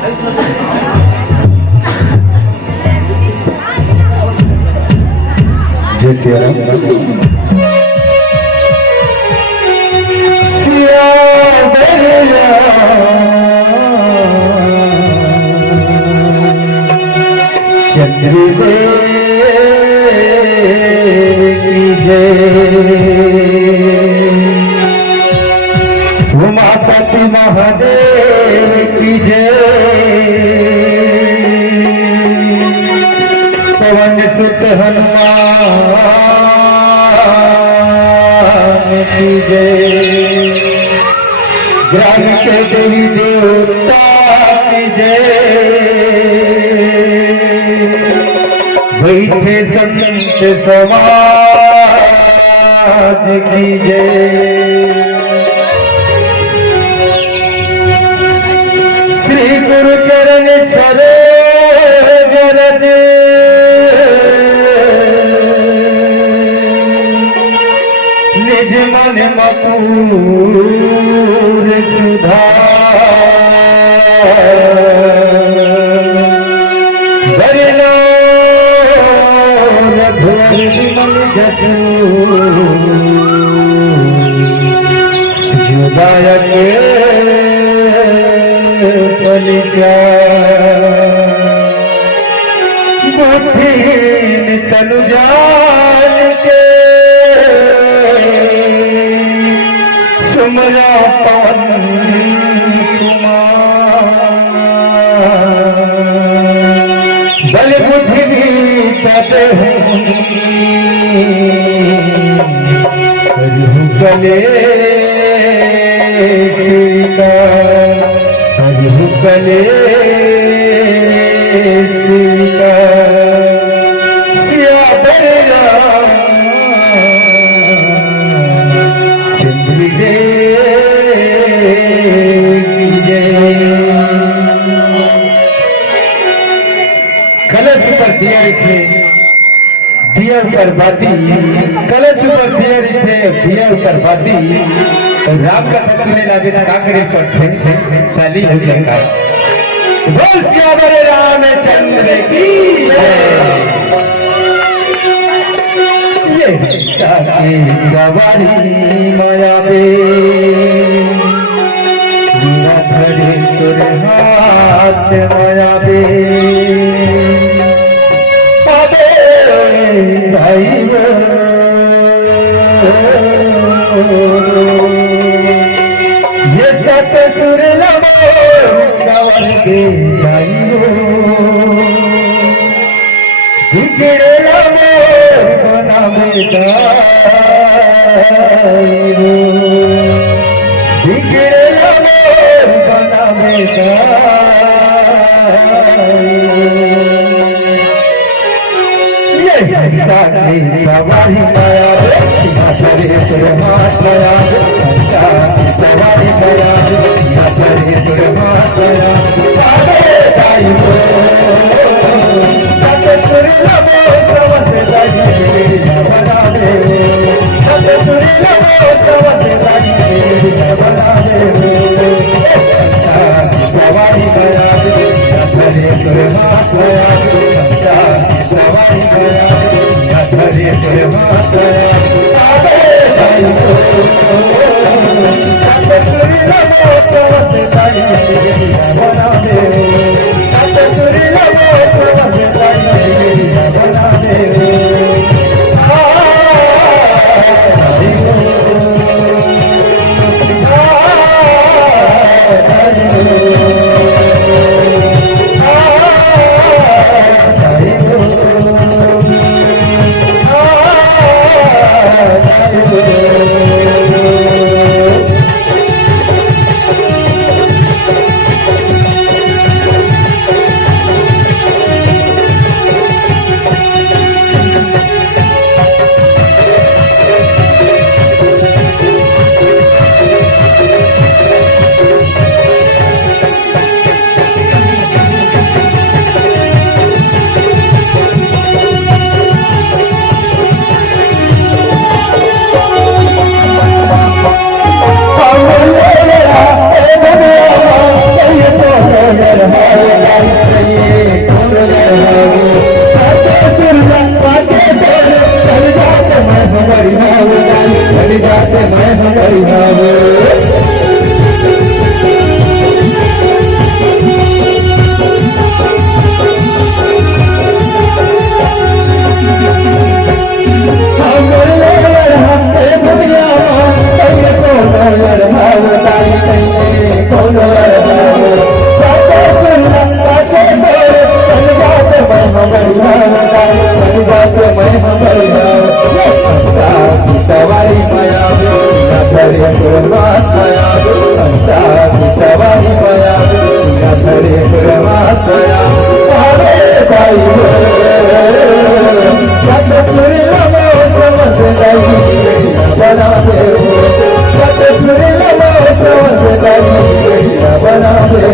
जय सिया चंद्रदेव की जय, उमापति महादेव की जय, पवन सुत हनुमान की जय, ज्ञान के देवी देवता की जय, बैठे संत समाज की जय। श्री गुरु चरण सरोज रज, निज मन मधुर सुधार, जुदायक बुद्धिहीन तनु जान के, सुमरा पवन कुमार, बल बुद्धि भी तते गले सीता, गले सीता, कलश पर दिया रखे, दिया ऊपर बाती, कलश ऊपर दिया रखे, दिया ऊपर बाती, राम का सुने लागे काकड़े पर ताली हो जाएगा। बोल सियावर रामचंद्र की जय। ये साथी सवारी माया बे, धरे तुर हाथ माया बे, भाई ये सत सुर लबो सवर के भाइयों, बिगड़े लबो बना बेदाइयों, बिगड़े लबो बना बेदाइयों, साथी सवारी माया बे, धरे तुर हाथ माया बे, सवारी माया बे, धरे तुर हाथ माया बे, भाइयों सत सुर लबो सवत दाई बना दे, सत सुर लबो सवत दाई बना दे, सवारी माया बे, धरे तुर हाथ माया बे, सवारी माया बे, धरे तुर हाथ माया बे, भाइयों सत सुर लबो सवत दाई बना दे, सत सुर लबो सवत दाई बना दे, परमात्मया भावे दाई सतपुरी नमो समझ दाई बना दे सतपुरी नमो समझ दाई बना दे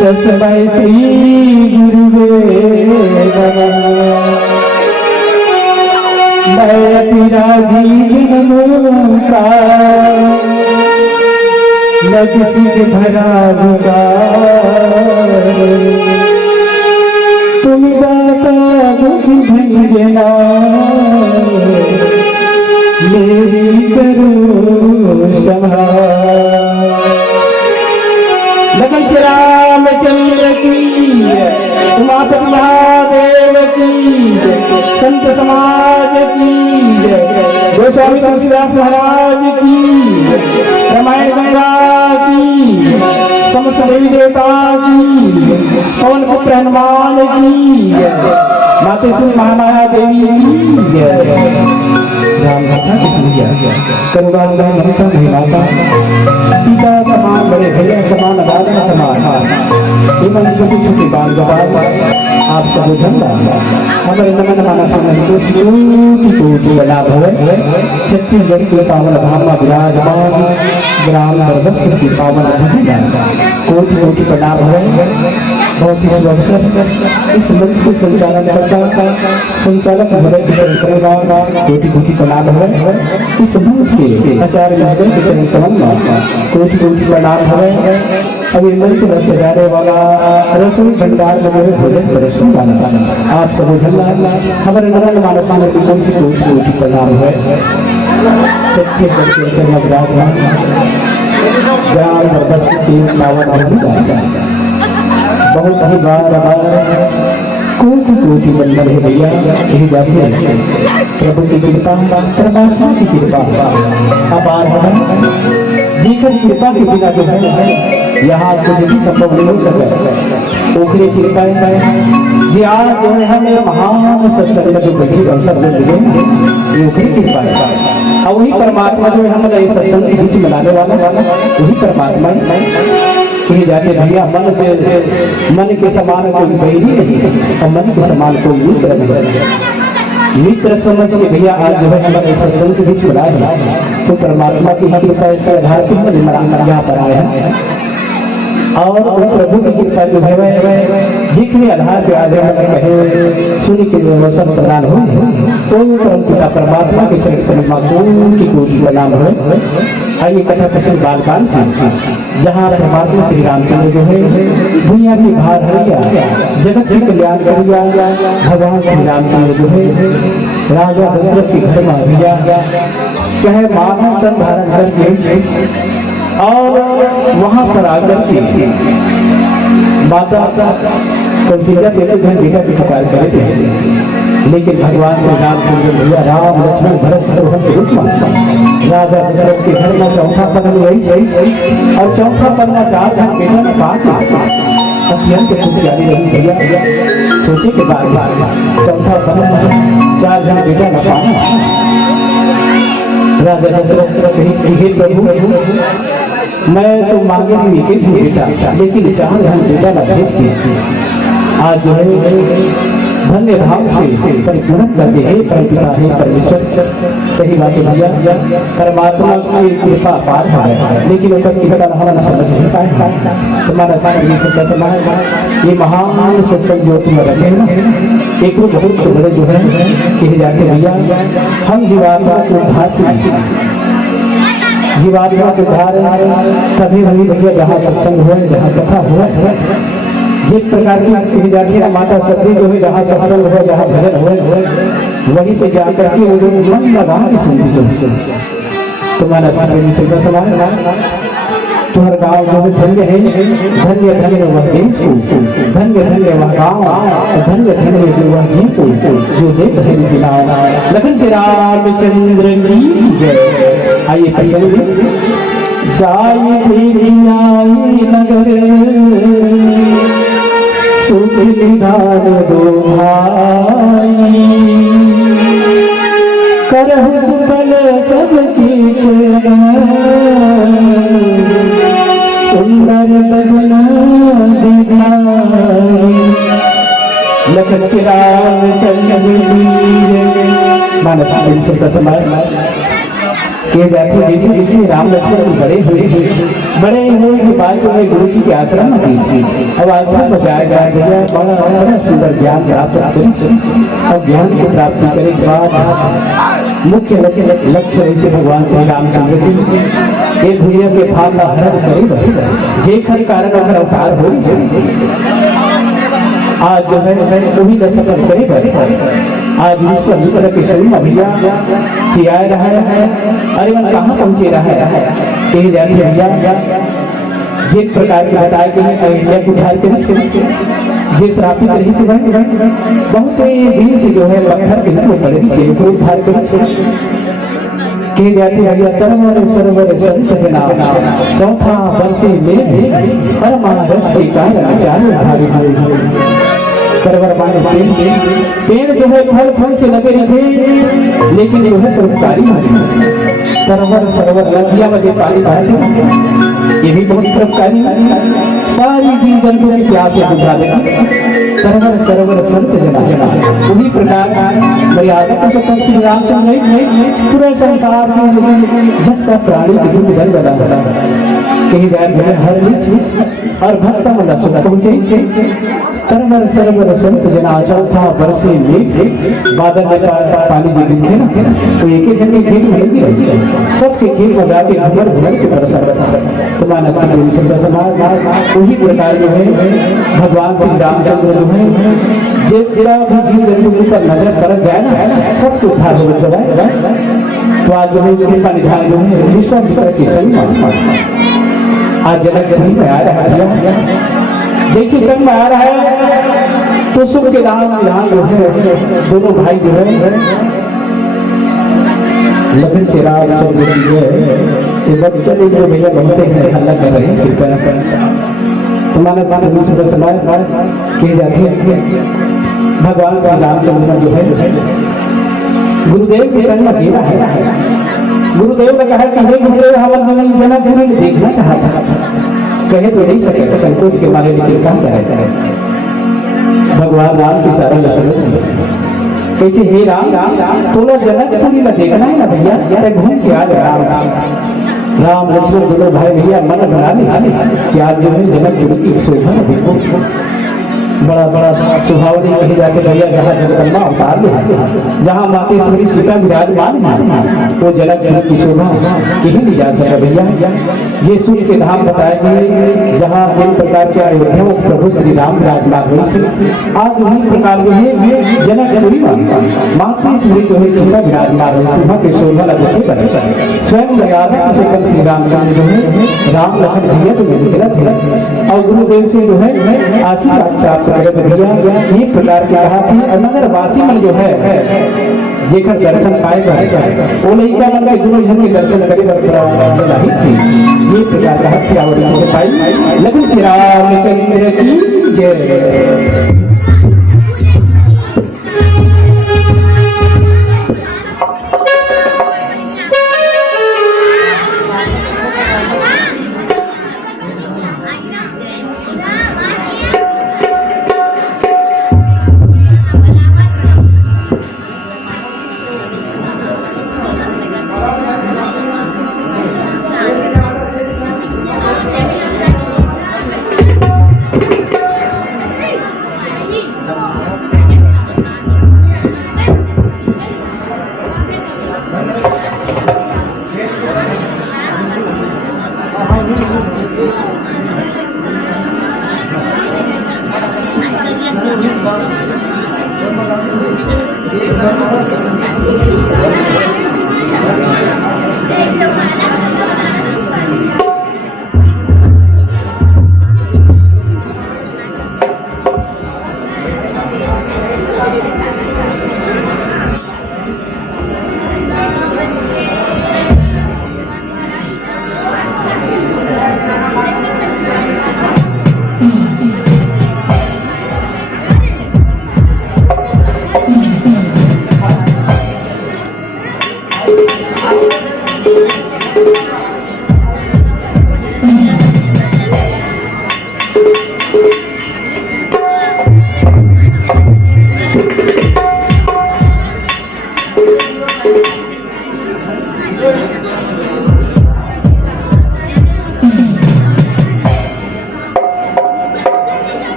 तस्मै श्री गुरुदेव नमः। मैं अपराधी जन्मों का न किसी से भरा दूंगा, तुम दाता दुखी भंजना मेरी करो सभा। लगन श्री रामचंद्र की, उमापति महादेव की, संत समाज की, गोस्वामी तुलसीदास महाराज की, रामायण गंगा की, समस्त देवी देवता की, पवन पुत्र हनुमान की, मातेश्वरी महामाया देवी की, राम गाथा की सुनिया करुणांगा ममता महिमाता, पिता समान बड़े भैया समान दादा समान, छोटी छोटी बाल गवार आप सब धन्य हमारे नमन माना सामने कोटि बना भवे छत्तीसगढ़ के पावन धाम में विराजमान ग्राम सरबतपुर की पावन भूमि कोटि कोटि प्रणाम भवे। बहुत ही शुभ अवसर इस मंच के संचालक भवे कोटि कोटि प्रणाम भवे। इस मंच के आचार्य महोदय के चरण कमल में कोटि कोटि प्रणाम भवे। अभी मंच में सजाने वाला रसोई भंडार में भोजन परोसने वाला आप सब धन्य हमारे नमन मानस में कौन सी कोटि कोटि प्रणाम है। छत्तीसगढ़ के चरण विराजमान ग्राम सरबतपुर की पावन भूमि बहुत ही बार कोटि कोटि बंदन है भैया यही जाती है। प्रभु की कृपा परमात्मा की कृपा अपार है जीकर कृपा के बिना जो है यहाँ कुछ भी संभव नहीं हो सकता। ओखरी कृपा जी आज जो है हमें महान सत्संग में जो बैठी अवसर में मिले ये ओखरी कृपा है। और वही परमात्मा जो है हमें इस सत्संग के बीच मिलाने वाला वही परमात्मा कही जाते भैया मन के समान कोई बैरी नहीं और मन के समान कोई मित्र नहीं। मित्र समझ के भैया आज जो है हमारे सत्संग के बीच मिलाए हैं तो परमात्मा की कृपा के आधार पर यहाँ पर आए हैं। और प्रभु की कृपा जो है जितने आधार पे आज हम कहे सूर्य के जो अवसर प्रदान हो तो परम पिता परमात्मा के चरित्र कोटि कोटि प्रणाम हो। आइए कथा प्रसंग बालकाल से जहाँ परमात्मा श्री रामचंद्र जो है दुनिया की भार हरिया जगत के कल्याण करिया भगवान श्री रामचंद्र जो है राजा दशरथ के घर में भैया कहे मानव तन धारण करके और वहां पर आकर के माता कौशल्या देते जन बेटा की पुकार करे थे। लेकिन भगवान श्री रामचंद्र भैया राम लक्ष्मण भरत शत्रुघ्न के रूप में राजा दशरथ के घर में चौथा पद में यही और चौथा पद में 4 जन बेटा ने पा अत्यंत खुशहाली रही भैया। सोचे के बाद चौथा पद में 4 जन बेटा न पाना राजा दशरथ से कही हे प्रभु मैं तो मांगे नहीं एक ही बेटा लेकिन 4 जन बेटा न भेज के आज जो है धन्य धाम से परिपूर्ण कर दे। हे पिता हे परमेश्वर सही बात है भैया परमात्मा की कृपा पार है लेकिन उनका कृपा हमारा समझ नहीं पाए तुम्हारा सारा कैसे ये महान सत्संग जो तुम रखे ना एक बहुत बड़े जो है कहे जाते भैया हम जीवात्मा को उद्धार जीवात्मा को उद्धार तभी वही भैया जहाँ सत्संग हुए जहाँ कथा हुआ जिस प्रकार की कही जाती है माता सती जो है जहाँ सत्संग हो जहाँ भजन हुए वहीं पे जाकर के वो जो मन लगा के सुनती तुम्हारा समाज तुम्हारा गाँव जो है धन्य है धन्य धन्य वह देश को धन्य धन्य वह गाँव धन्य धन्य जो वह जी को जो देख है लखन श्री रामचंद्र की जय। आइए प्रसंग जाई तेरी आई नगर सुख निधान दो भाई करहु सुफल सबकी सुंदर बदन दिखाई लखन श्री रामचंद्र मानस का समय के जाते जैसे जैसे राम लक्ष्मण बड़े हुए के बाद जो है गुरु जी के आश्रम में दीजिए अब आश्रम में जाए भैया बड़ा सुंदर ज्ञान प्राप्त करें और ज्ञान की प्राप्ति करे के बाद मुख्य लक्ष्य ऐसे भगवान श्री रामचंद्र जी एक भैया के भाव का हरण करे जेखर कारण अगर अवतार हो आज जो है वही दशकन करे आज विश्व मित्र के शरीर में भैया चिराए रहा है। अरे मन कहाँ पहुंचे रहा है कही जाती भैया जिस प्रकार के बताए गए अयोध्या को उद्धार के जिस रापित रही से बहुत दिन से जो है पत्थर के नीचे पड़े से उद्धार कर कही जाती भैया तरवर सरवर संत जना चौथा वर्षे में परमानंद के कारण चारों भारी सरवर माने पेड़ जो है फल फल से लगे रहे, लेकिन जो है परोपकारी सरवर सरवर नदिया में पानी बहाते, ये भी बहुत परोपकारी, सारी जीव जंतु की प्यासे बुझा देती। सरवर सरवर संत जना उसी प्रकार मर्यादा को सकता श्री रामचंद्र पूरे संसार में जब का प्राणी की दुख दर्द बना कहीं जाए हर चीज और भक्त मन सुनत पहुंचे। तरवर सरवर संत जना चौथा बरसे मेघ बादल में पानी जी गिरते ना, तो एक ही जन के खेत में नहीं गिरे, सबके खेत में जाके भर भर के बरसा तो मानस की सुंदर समाज वही प्रकार जो है भगवान श्री रामचंद्र जो है जरा भी जीव जंतु पर नजर पड़ जाए ना, सबको उद्धार हो जाए। तो आज जो है कृपा निधान जो है विश्व के सही आज जनक में आ रहा है, जैसे संग में आ रहा है तो सुख के दाम यहाँ जो है दोनों भाई जो है लखन से रामचंद्र जी जो है बच्चे जो भैया बनते हैं हल्ला कर रहे हैं कृपया तुम्हारे साथ सुंदर समाज की जाती है। भगवान श्री रामचंद्र जो है गुरुदेव के संग में घेरा है। गुरुदेव ने कहा कि हे गुरुदेव हमारे जीवन जनक जी देखना चाहता, कहे तो नहीं सके संकोच के मारे लेकिन क्या करे। भगवान राम की सारा समझ कहते हे राम तोला जनकपुरी में देखना है ना भैया, घूम के आ जाए आराम से। राम लक्ष्मण दोनों भाई भैया मन बना ली कि आज जो है जनकपुरी की शोभा देखो, बड़ा बड़ा सुहावनी कही जाते भैया जहाँ जगदम्बा अवतार में जहाँ मातेश्वरी सीता विराजमान वो जनक की शोभा कहीं नहीं जा सका भैया। ये सूर्य के धाम बताए गए जहाँ जिन प्रकार के अयोध्या वो प्रभु श्री राम विराजमान हुई से आज वही प्रकार जो है जनकपुरी मातेश्वरी जो है सीता विराजमान हुई सीमा के शोभा लगे पर स्वयं मर्यादा श्री रामचंद्र जो है राम लखन भैया तो निकला थे और गुरुदेव से जो है आशीर्वाद प्राप्त भैया ये प्रकार के कहा थी। और नगर वासी मन जो है जेकर दर्शन पाए वो नहीं क्या लगा दोनों जन के दर्शन करे थी, ये प्रकार कहा थी और पाई। लेकिन श्री रामचंद्र की जय।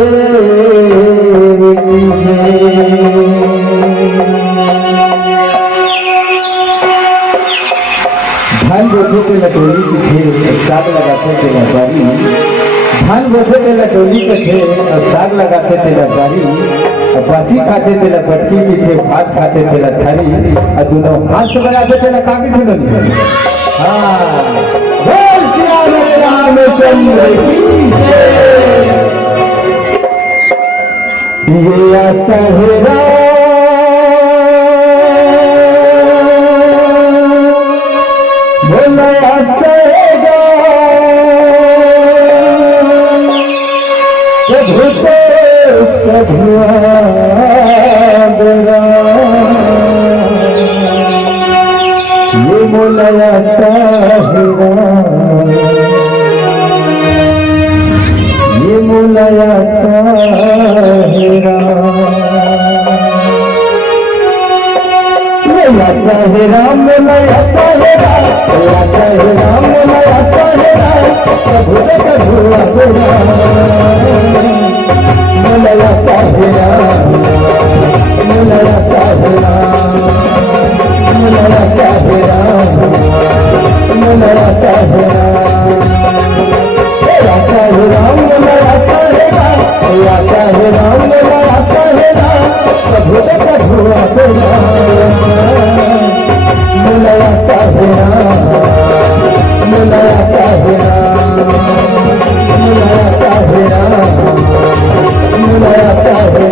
धान बोझे के लटोली की थे साग लगाते थे व्यापारी, धान बोझे के लटोली के थे और साग लगाते थे व्यापारी, और बासी खाते थे लपटकी की थे, भात खाते थे लठारी, और दोनों हाथ से बनाते थे लकाकी धुन। हाँ बोल श्री रामचंद्र की जय। ये आता है राम बोला करेगा प्रभु को प्रभु आदरा, ये बोला करेगा, ये बोला करेगा। आता है राम आता है राम, आता है राम आता है राम, प्रभु प्रभु आता है राम, आता है राम, आता है राम, आता है राम, आता है राम आता है राम, आता है राम आता है राम, प्रभु प्रभु आता है राम, आता है राम, आता है राम, आता है राम, आता है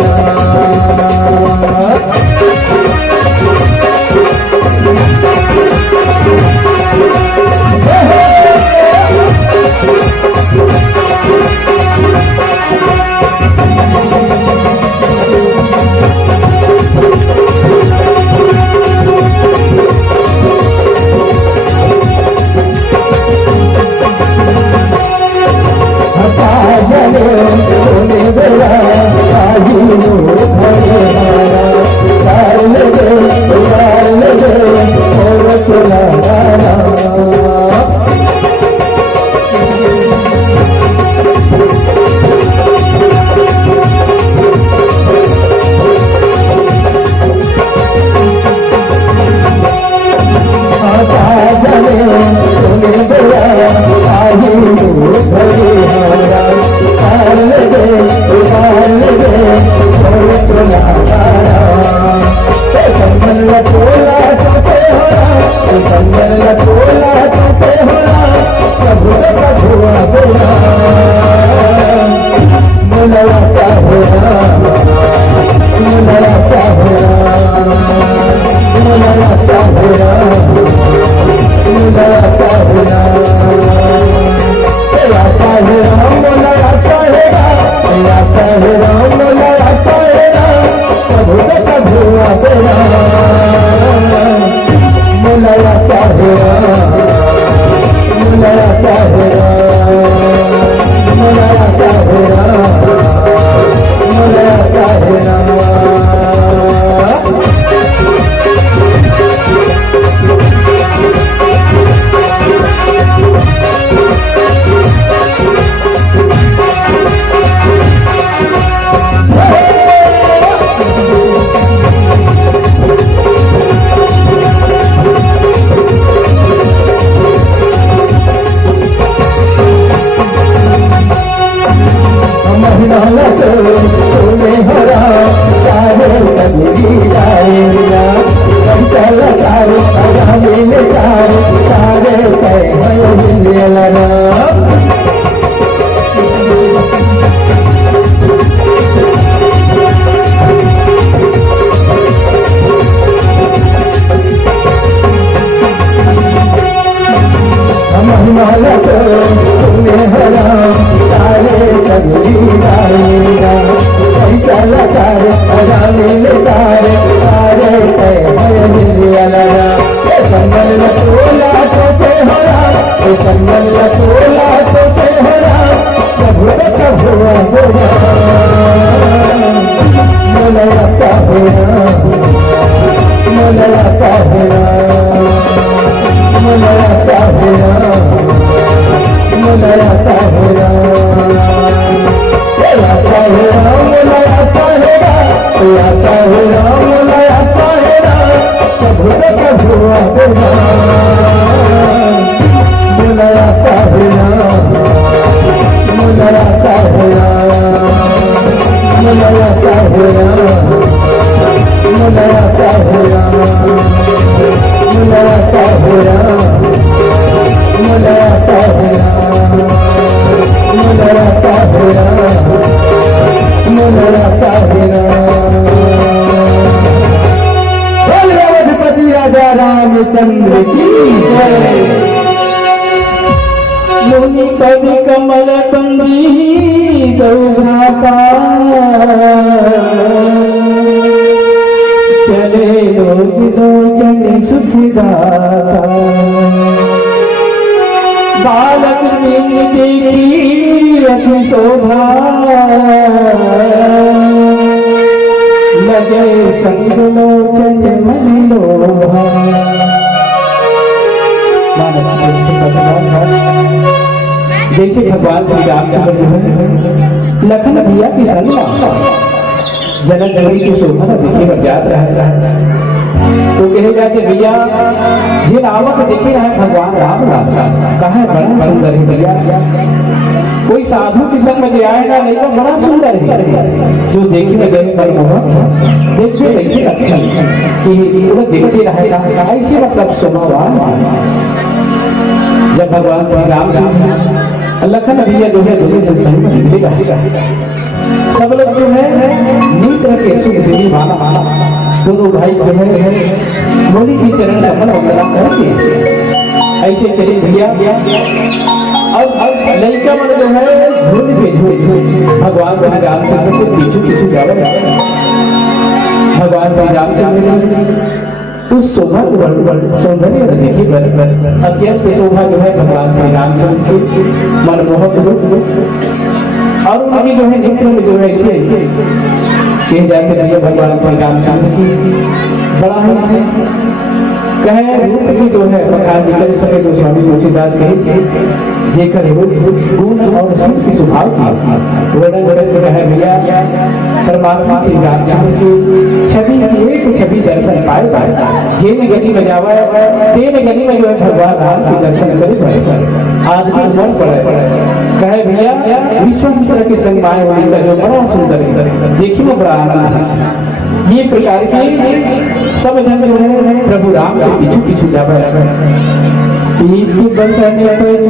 राम। Hey, आता है राम आता है राम प्रभु प्रभु आते बुलाता है राम बुलाता है राम बुलाता है राम बुलाता है राम बुलाता है राम बुलाता है राम बुलाता है राम बुलाता है राम। बोल अवधपति राजा रामचंद्र की जय। मुनि कवि कमल बंदी गौभ्राता चले लोग लोचन सुखदाता बालक नींद देखी अति शोभा लगे संग लोचन मन लोभा। जैसे भगवान श्री रामचंद्र जो है लखन भैया की संग जनक नगरी की शोभा देखे जात रहा तो कहे जाते भैया जिन आवक देखे रहे भगवान राम कहा बड़ा सुंदर है भैया। कोई साधु के संग में आए ना नहीं तो बड़ा सुंदर है जो देखे में जय मनमोहक देखते ऐसे अच्छा कि वो देखते रहेगा ऐसे मतलब स्वभाव। जब भगवान श्री रामचंद्र लखन भैया जो है दोनों संग में निकलेगा सब लोग जो है मित्र के सुख देने वाला दोनों भाई जो है मोदी की चरण कमल वंदना करके ऐसे चले भैया। अब लड़का मन जो है झूठ के झूठ भगवान श्री रामचंद्र के पीछू पीछू जावे। भगवान श्री रामचंद्र उस शोभा को सौंदर्य देखिए अत्यंत शोभा जो है भगवान श्री रामचंद्र की मनमोहक रूप और उनकी जो है नेत्र में जो है ऐसे कहे जाते रहिए भगवान श्री रामचंद्र की बड़ा ही कहे रूप की जो है बखान निकल सके तो स्वामी तुलसीदास कहे जेकर गुण और सिद्ध की स्वभाव की वर्णन करते रहे भैया। परमात्मा श्री रामचंद्र की छवि की एक छवि दर्शन पाए जेन गली में जावा तेन गली में जो है भगवान राम के दर्शन करे आदमी मन पड़े कहे भैया विश्वामित्र के संग माए होने का जो बड़ा सुंदर है देखिए में बड़ा आनंद। ये प्रकार के सब जन जो है प्रभु राम के पीछू पीछू जावा बसन चंदन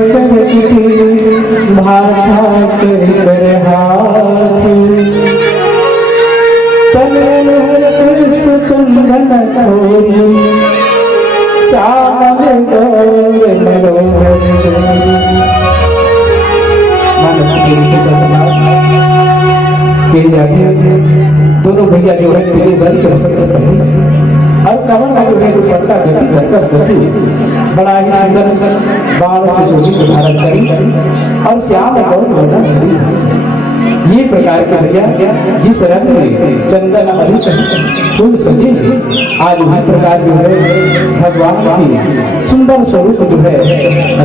दोनों भैया जो है और कमल का जो है दुपट्टा घसी घस घसी बड़ा ही सुंदर बाल से शोभित धारण करी और श्याम गौर लोना शरीर। ये प्रकार के भैया जिस रंग में चंदन अधिक फूल सजे आज वही प्रकार जो है भगवान की सुंदर स्वरूप जो है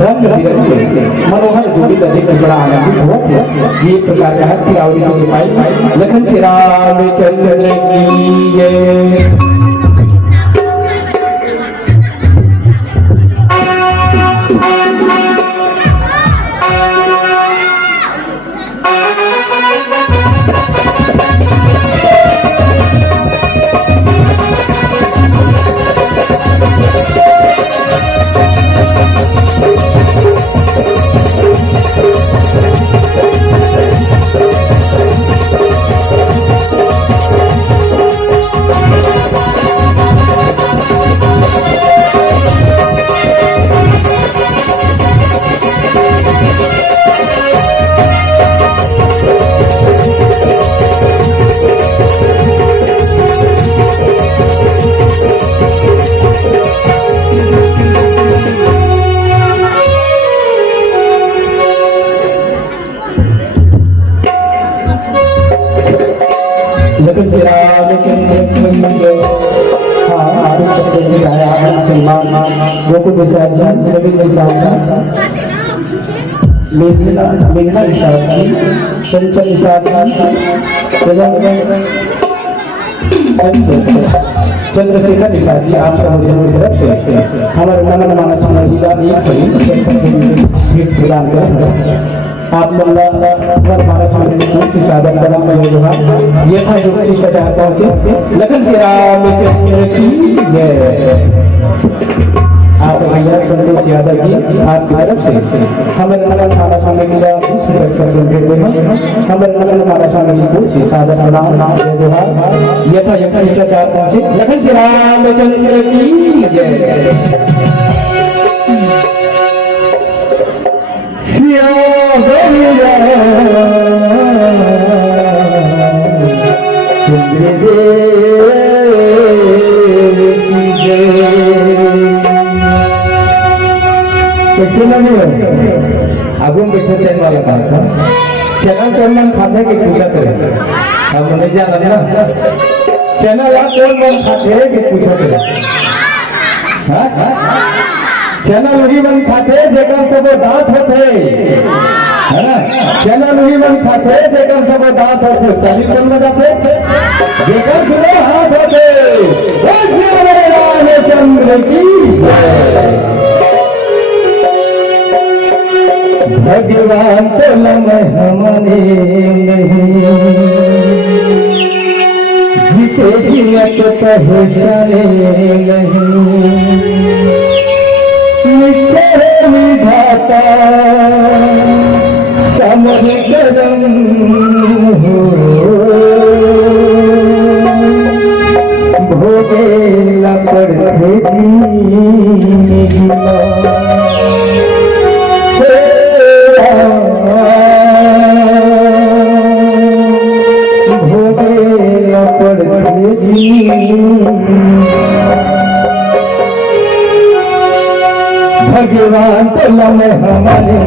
रंग बिरंगे मनोहर जोड़ी का देख बड़ा आनंदित हुआ थे। ये प्रकार का है लखन श्री रामचंद्र की जय। लखन श्री रामचंद्र गोकुल मेघना चंचल चंद्रशेखर निषाद जी आप सब की तरफ से हमारे नमन मानस महिला एक सही प्रदान करें आप मानस मंदिर साधन कदम में ये था जो शिष्टाचार पहुंचे लखन श्री रामचंद्र की जय। आप भैया संतोष यादव जी आपकी तरफ से हमारे नमन मानस मंदिर हमारे नमन मानस मंदिर को साधन नाम जय यथा यज्ञ शिष्टाचार पहुंचे लखन श्री रामचंद्र की जय। आगुन बैठे थे वाला बात था चैनल कौन खाते के पूजा करे हम नहीं जाना ना चैनल आप कौन खाते के पूजा करे चैनल वही मन खाते जेकर सब दांत होते है ना चैनल वही मन खाते जेकर सब दांत होते तभी कौन बजाते जेकर सुनो हाथ होते रामचंद्र की जय। भगवान तो लम्हे हमने नहीं जीते जीवत पहचाने नहीं निश्चय विधाता समर कदम हो भोगे लपड़े जी भगवान तो लम्हे हमारे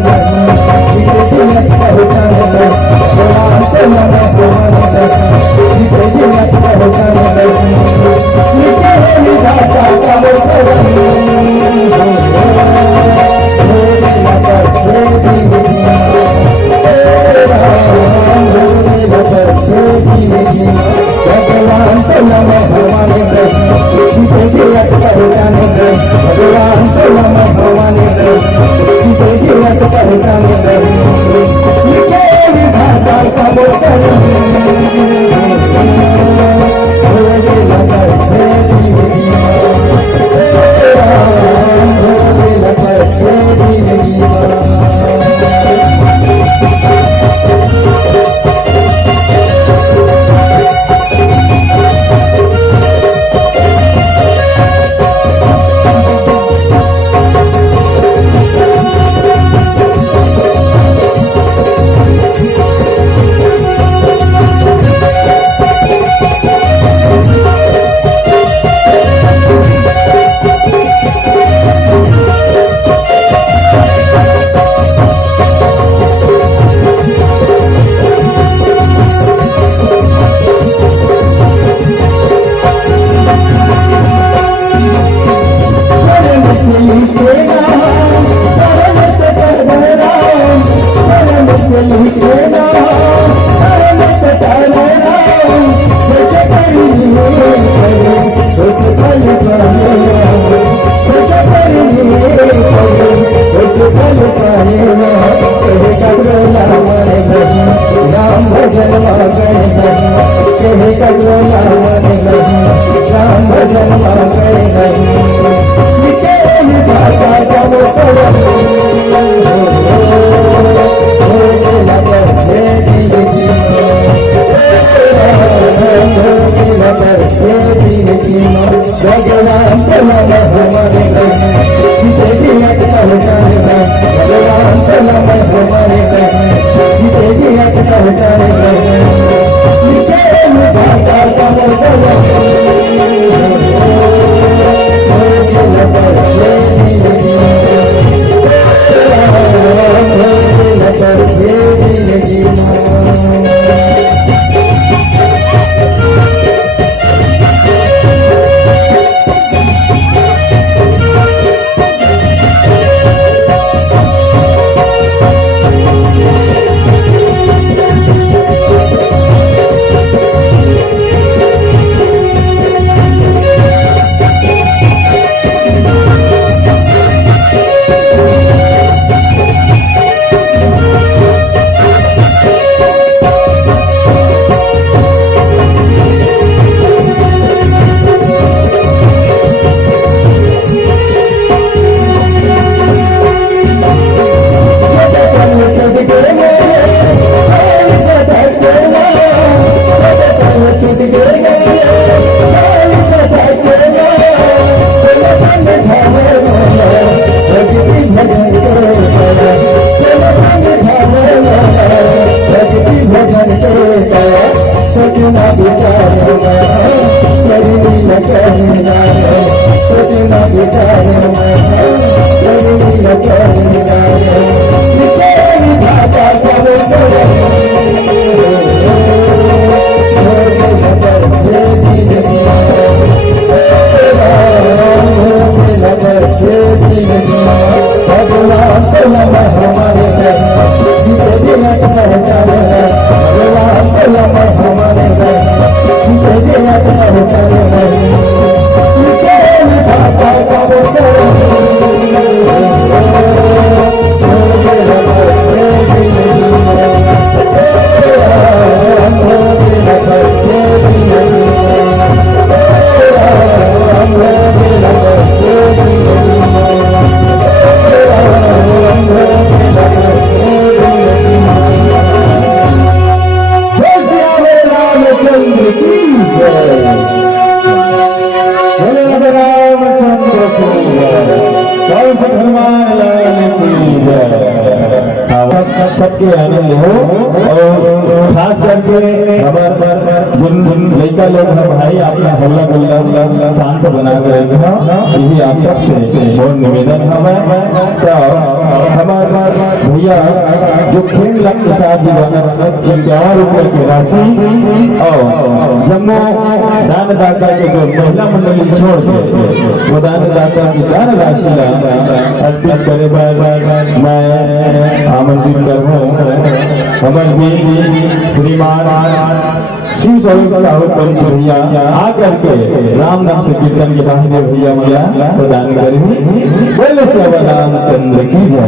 छूट गए सबके आनंद हो और खास करके हमारे जिन लड़का लोग हैं भाई अपना हल्ला गुल्ला शांत बना कर रखना यही आप सबसे बहुत निवेदन है। तो हमारे भैया जो खेल लग के साथ ₹51 की राशि और जम्मू दानदाता के जो महिला मंडली छोड़ के वो दानदाता की दान राशि अर्पित करे मैं आमंत्रित कर हमारे भी श्रीमान शिव स्वरूप साहब पंच भैया आकर के राम नाम से कीर्तन के बाहर भैया प्रदान करेंगे। बोले श्री रामचंद्र की जय।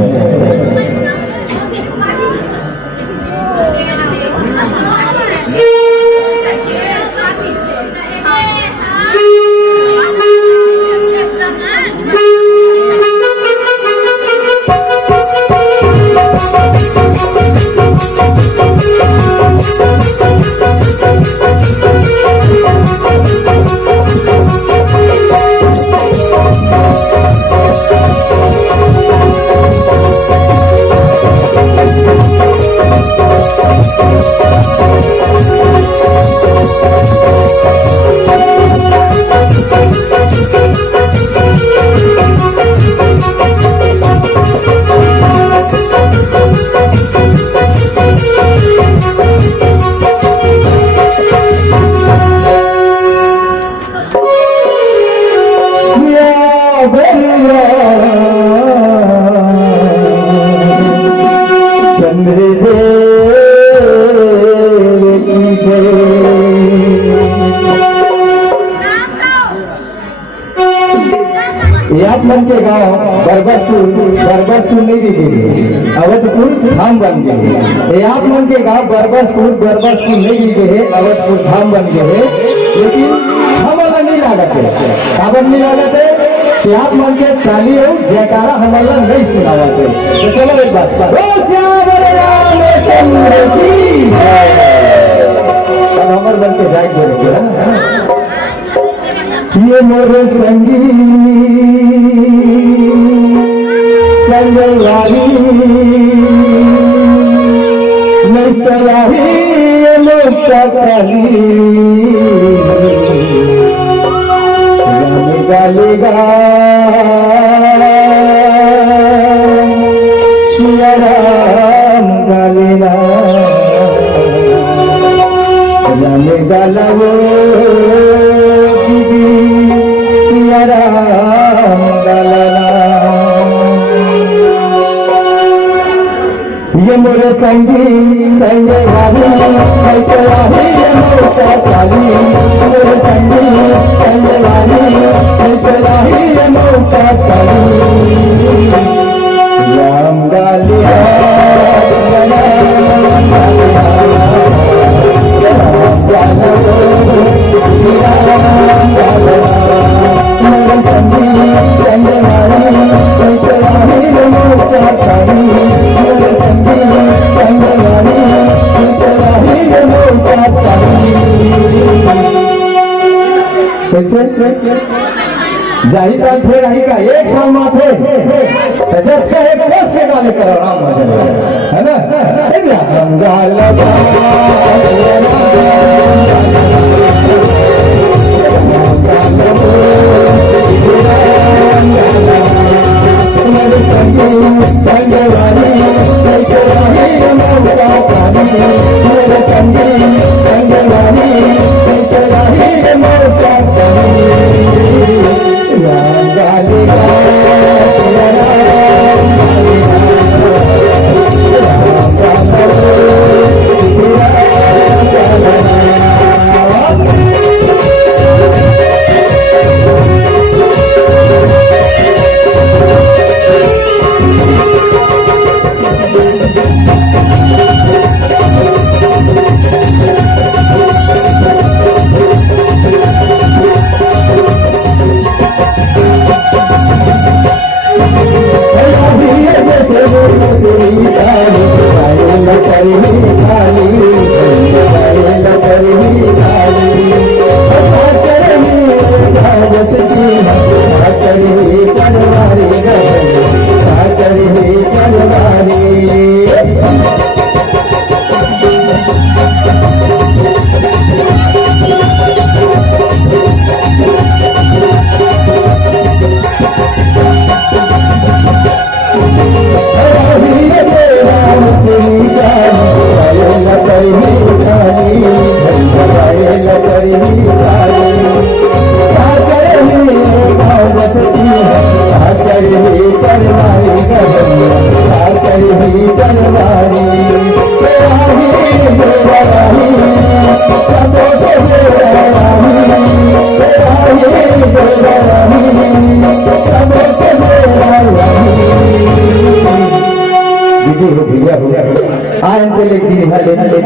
मन के गाँव बरबसपुर नहीं दिखे अवधपुर धाम बन गए। आप मन के गाँव बरबसपुर नहीं दिखे अवधपुर धाम बन गए। लेकिन हमारा नहीं लागत है काबर नहीं लागत है कि आप मन के चाली हो जयकारा हमारा नहीं सुनावत है। तो चलो एक बात अब हमारे बन के जाए बोले ये मोरे संगी संगवारी नैतराही मोटा काली राम गालेगा सिया राम गालेगा राम गाला वो ये मोरे संगी संगवारी नैतराही मोटा काली मोरे संगी संगवारी नैतराही मोटा काली राम गालिया संगी कैसे जाही का थे रही का एक साल माथे तो जब कहे कोस के गाले पर राम हो जाए है ना देख राम गाल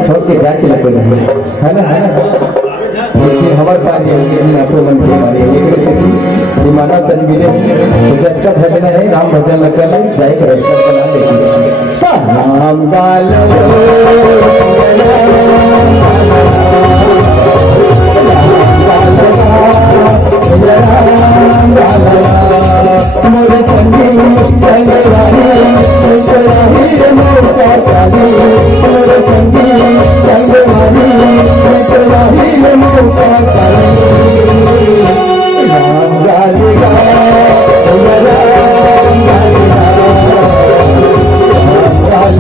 छोड़ के जा चले है ना लेकिन हमारे पास ये आक्रमण के मारे मानव तन मिले जब का भजन है राम भजन लगा ले जाए कर बना देखिए राम बाल मोरे कंदी कंगवानी मोरे मोरता काली मोरे कंदी कंगवानी मोरता काली राम गाली गा राम गाली गा राम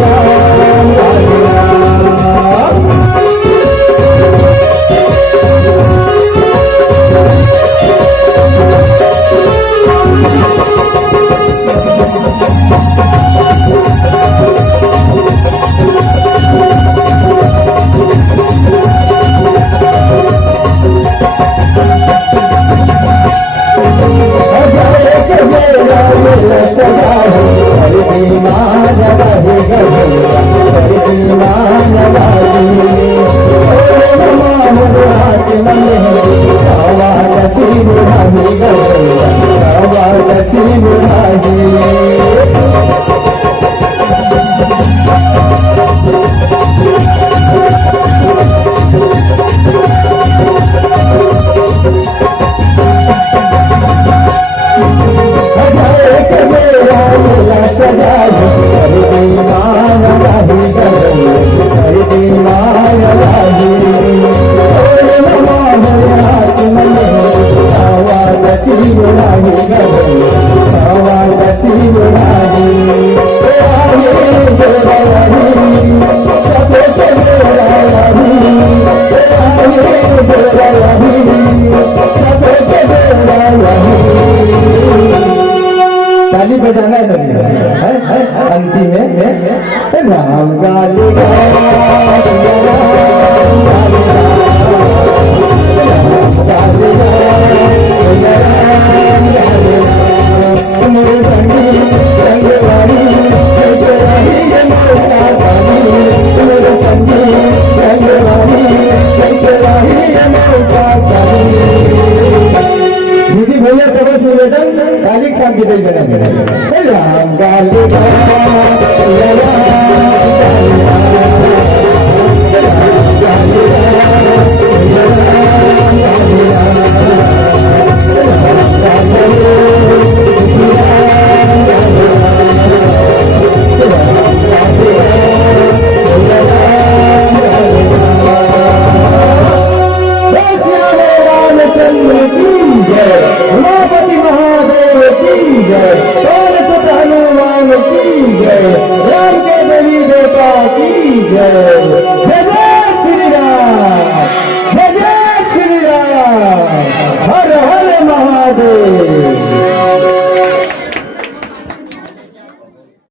गाली जय जय जय श्री राम, जय जय श्री राम, हर हर महादेव।